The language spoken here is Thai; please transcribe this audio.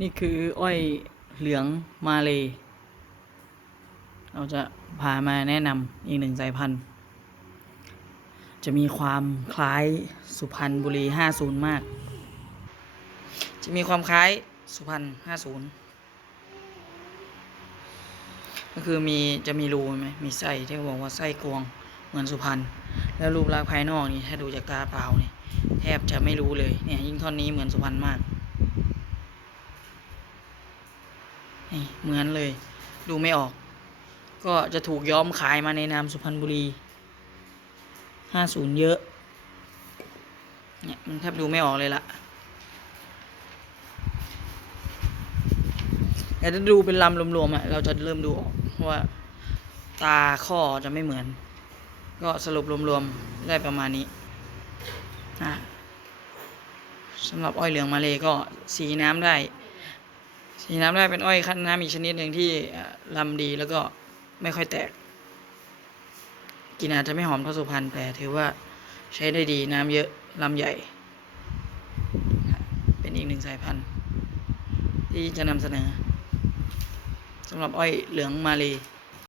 นี่คืออ้อยเหลืองมาเลย เราจะพามาแนะนำอีกหนึ่งสายพันธุ์ จะมีความคล้ายสุพรรณบุรี 50 มาก จะมีความคล้ายสุพรรณ 50 ก็คือมีจะมีรูไหมมีไส้ที่เขาบอกว่าไส้กวงเหมือนสุพรรณ แล้วรูปลักษณ์ภายนอกนี่ถ้าดูจากตาเปล่านี่แทบจะไม่รู้เลย เนี่ยยิ่งท่อนนี้เหมือนสุพรรณมาก นี่เหมือนเลย ดูไม่ออก ก็จะถูกย้อมขายมาในนามสุพรรณบุรีห้าศูนย์เยอะ เนี่ยมันแทบดูไม่ออกเลยละแต่ถ้าดูเป็นลำรวมๆอะเราจะเริ่มดูออกว่าตาข้อจะไม่เหมือน ก็สรุปรวมๆได้ประมาณนี้นะสำหรับอ้อยเหลืองมาเลยก็สีน้ำได้ สีน้ำได้เป็นอ้อยขั้นน้ำอีกชนิดหนึ่งที่ลำดีแล้วก็ไม่ค่อยแตก กินอาจจะไม่หอมเท่าสุพรรณแต่ถือว่าใช้ได้ดีน้ำเยอะลำใหญ่ เป็นอีกหนึ่งสายพันธุ์ ที่จะนำเสนอสำหรับอ้อยเหลืองมาลี